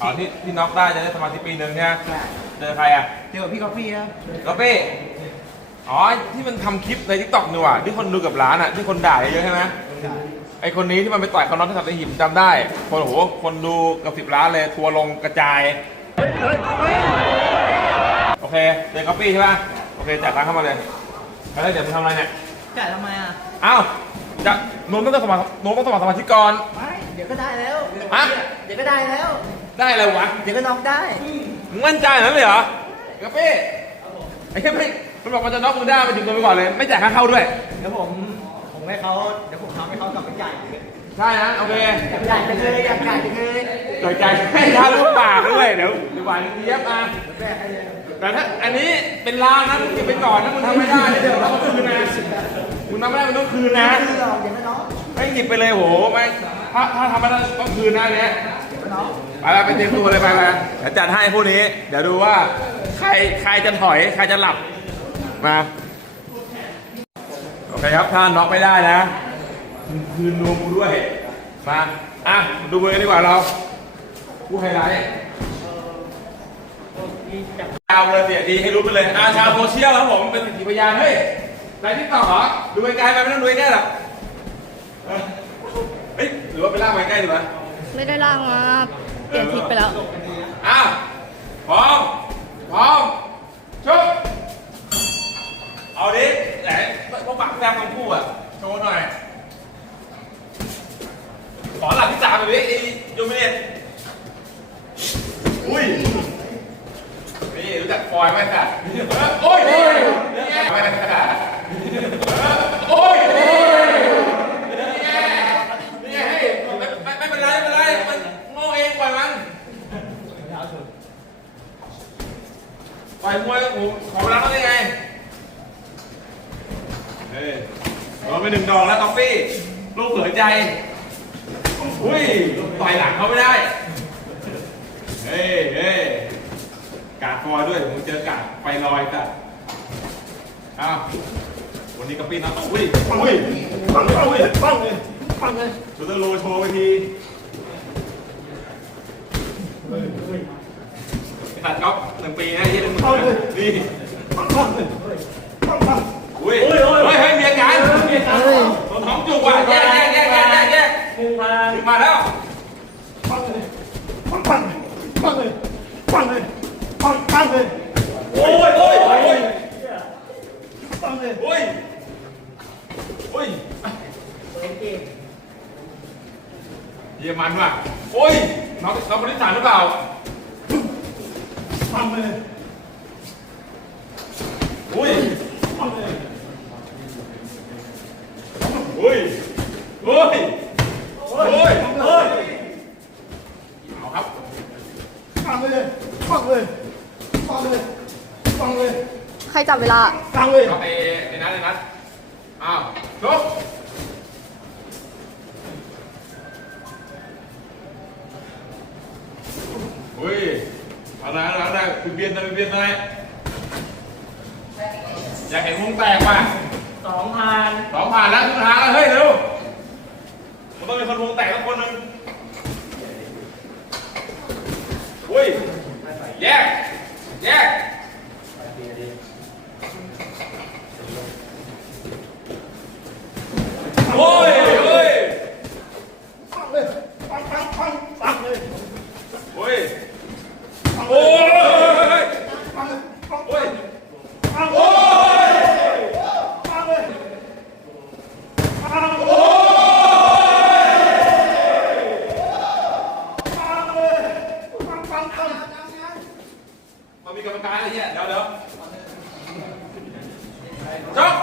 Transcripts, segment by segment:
อ๋อที่ที่น็อกได้จะได้สมาธิปีหนึ่งเนี่ยใช่เจอใครอะเจอกับพี่กาแฟครับก็เป้อ๋อที่มันทำคลิปในทิกตอกนี่หว่าที่คนดูกับร้านอะที่คนด่าเยอะๆใช่ไหมใช่ไอคนนี้ที่มันไปต่อยเขาน็อกที่สัตหีบจำได้คนโอ้โหคนดูเกับสิบล้านเลยทัวร์ลงกระจายโอเคเจอก๊อปปี้ใช่ป่ะโอเคจ่ายตังค์เข้ามาเลยแล้วเดี๋ยวมึงทำอะไรเนี่ยจ่ายทำไมอะอ้าวจะนนท์ต้องสมัครนนท์ต้องสมัครสมาชิกก่อนไม่เดี๋ยวก็ได้แล้วฮะ เดี๋ยวก็ได้แล้ว ได้อะไรวะเดี๋ยวก็น็อกได้ มึงมั่นใจอย่างนั้นเลยเหรอก๊อปปี้ไอ้แค่ไม่มันบอกมันจะน็อกมึงได้มันถึงตัวไปก่อนเลย ไม่จ่ายค่าเข้าด้วย เดี๋ยวผม ผมให้เขาเดี๋ยวผมทำให้เขากลับไปจ่ายใช่นะ โอเคอยากจ่ายไปเลยอยากจ่ายไปเลยจ่ายใจให้ค่าลูกปากด้วย เดี๋ยวเดี๋ยวหวานเจี๊ยบมาแม่ให้เลยแต่ถ้าอันนี้เป็นลางนะมึงเก็บไปก่อนนะมึงทำไม่ได้เดี๋ยวเราคืนนะมึงทำไม่ได้มึงต้องคืนนะไม่หรอกเดี๋ยวก็น็อก ไปเลยโหไม่ถ้าถ้าทำไม่ได้ต้องคืนนะอันเนี้ยเดี๋ยไปไปเตรียมตัวเลยไปไปเดี๋ยวจัดให้พวกนี้ เดี๋ยวดูว่า ใครใครจะถอย ใครจะหลับมาโอเคครับถ้าน็อกไม่ได้นะ คืนนวมกูด้วยมาอะดูมือกันดีกว่าเราผู้ไฮไลท์ยาวเลยเสียดีให้รู้ไปเลยอาชาวโซเชียลครับผมเป็นสิทธิพยานเฮ้ยไรที่ต่อเหรอดูไกลๆไปไม่ต้องดูใกล้หรอก รือว่าไปล่างไปใกล้ดีวะไม่ได้ล่างมาเปลี่ยนทิศไปแล้ว อ้าวพร้อมพร้อมชุบเอาดิไหนพวกปากแซมทั้งคู่อะโชว์หน่อย ขอหลับที่สามหน่อยดิไอ้โยมิเนตอุ้ย นี่รู้จักฟอยไหมสัตว์โอ้ยนี่นี่ไงไม่ได้ขนาดโอ้ยนี่นี่ไงนี่ไงให้ไม่ไม่ไม่เป็นไรไม่เป็นไรมันโง่เองปล่อยมันปล่อยมวยโอ้ขอเวลาเขาได้ไงเฮ้ยโดน ไปหนึ่งดอกแล้วกาแฟลูกเผลอใจ อุ้ยต่อยหลังเขาไม่ได้ เฮ้ยเฮ้ยกาดฟอยด้วยผมเจอกาดไฟลอยจ้ะอ้าววันนี้กระปี้นะอุ้ยอุ้ยปังอุ้ยปังเลยปังเลยสุดตะโลโชว์ไปทีตัดก๊อฟหนึ่งปีนะยี่มึงนี่อุ้ยเฮ้ยเฮ้ยมีอา ของจุกว่ะแยกแยกแยกแยกแยกแยกมาแล้วปังเลยปังปังเลยปังเลยปังปังเลยโอ้ยโอ้ยโอ้ยปังเลยโอ้ยโอ้ยเยี่ยมันว่ะโอ้ยน้องน้องบริษัทหรือเปล่าปังเลยอ้ยโอ้ยโอ้ยโอ้ยโอ้ยเอาครับ ใครจับเวลาเอาไอ้ไอ้นัทไอ้นัทอ้าวจบอุ้ยเอาหน่อยเอาหน่อยเอาหน่อยคุณเบียนหน่อยคุณเบียนหน่อยอยากเห็นวงแตกป่ะสองพันสองผ่านแล้วทุกทางแล้วเฮ้ยเร็วมันต้องมีคนวงแตกสักคนหนึ่ง อุ้ยแยกแยก โอ้ยโอ้ยโอ้ยโอ้ยโอ้ยโอ้ยมันมีกรรมการอะไรเนี่ยเดี๋ยวเดี๋ยวจบ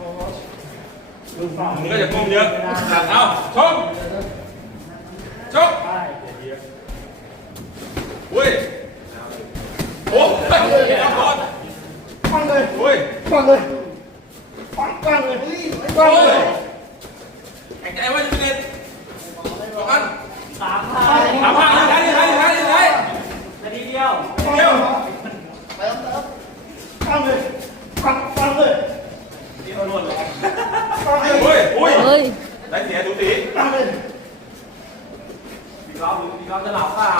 มึงก็จะก้มเยอะตัดเอาชกชกอุ้ยโอ้ยเอาก่อนอุ้ยโอ้ยแข็งใจว่าจะเป็นเด็ดสองอันสามพันสามพันอีกท้ายอีกท้ายอีกท้ายอีกท้ายนาทีเดียวเดียวนี่เเขาล้วนเลยเฮ้ยอุ้ยเฮ้ยได้เสียดูสิดีกรอบดีกรอบจะหลับเปล่า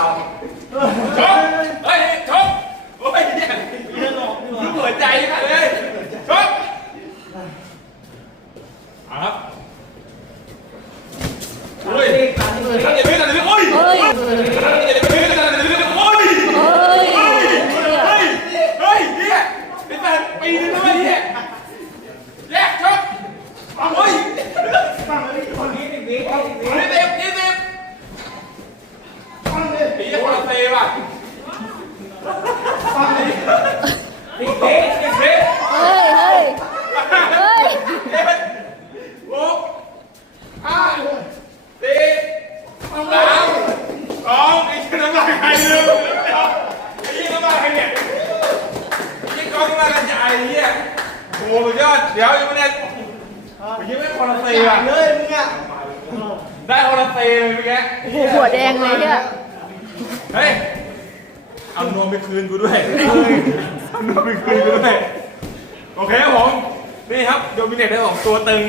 เดี๋ยวยังไม่ได้ไอ้ยี่ไม่คนละเซว่ะเลยมึงอะได้คนละเซเลยเมื่อกี้โอ้โหหัวแดงเลยเนี่ยเฮ้ย เอานวมไปคืนกูด้วย เอานวมไปคืนกูด้วย โอเคครับผม นี่ครับโดมิเนตได้ผมตัวตึง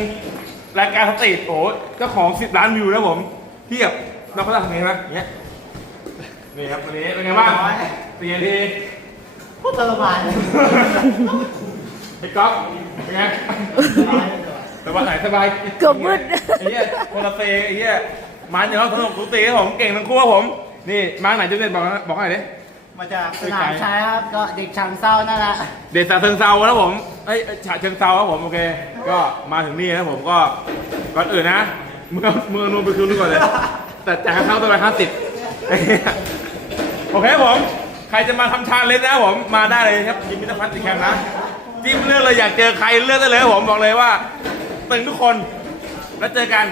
รายการสตรีทโอ้เจ้าของ 10 ล้านวิวนะผมเทียบเราก็ทำยังไงนะเนี้ย นี่ครับวันนี้เป็นไงบ้างสี่นาทีพูดทรมานเลยไอ้ก๊อฟเป็น ไงสบายไหนสบายเกือบมืดไอ้เหี้ยคนละเฟไอ้เหี้ยมันอย่างเราสนุกทุกตีครับผมเก่งทั้งคู่ครับผม นี่มาร์คไหนจุดเด่นบอกนะบอกหน่อยดิมาจากสนามชัยครับก็เด็กช่างเศร้านั่นแหละเดชสาเชิงเซาครับผมเอ้ยเอ้ยฉะเชิงเซาครับผมโอเค ก็มาถึงนี่นะผมก็ก่อนอื่นนะเมื่อเมื่อนวมไปคืนนึงก่อนเลย แต่จ่ายค่าเข้าตัวไปห้าสิบโอเคครับผม ใครจะมาทำชาเลนจ์นะครับผมมาได้เลยครับยิมมิตรพัฒน์ติแคมป์นะ จิ้มเลือกเลยอยากเจอใครเลือกได้เลยครับผมบอกเลยว่าเต็มทุกคนแล้วเจอกัน